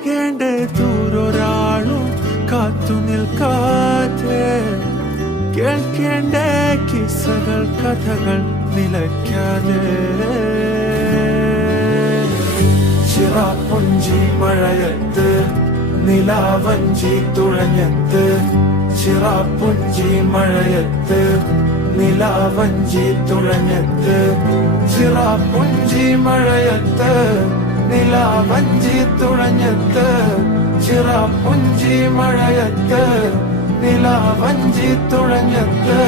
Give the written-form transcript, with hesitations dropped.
പോകേണ്ട ദൂരൊരാളും കാത്തു നിൽക്കാതെ കേൾക്കേണ്ട കിസ്സകൾ കഥകൾ നിലയ്ക്കാതെ ചിറാപ്പുഞ്ചി മഴയത്ത് നിലാവഞ്ചി തുഴഞ്ഞത്ത് ചിറാപ്പുഞ്ചി മഴയത്ത് നിലാവഞ്ചി തുഴഞ്ഞത്ത് ചിറാപ്പുഞ്ചി മഴയത്ത് നിലാവഞ്ചി തുഴഞ്ഞത്ത് ചിറാപ്പുഞ്ചി മഴയത്ത് നിലാവഞ്ചി തുഴഞ്ഞത്ത്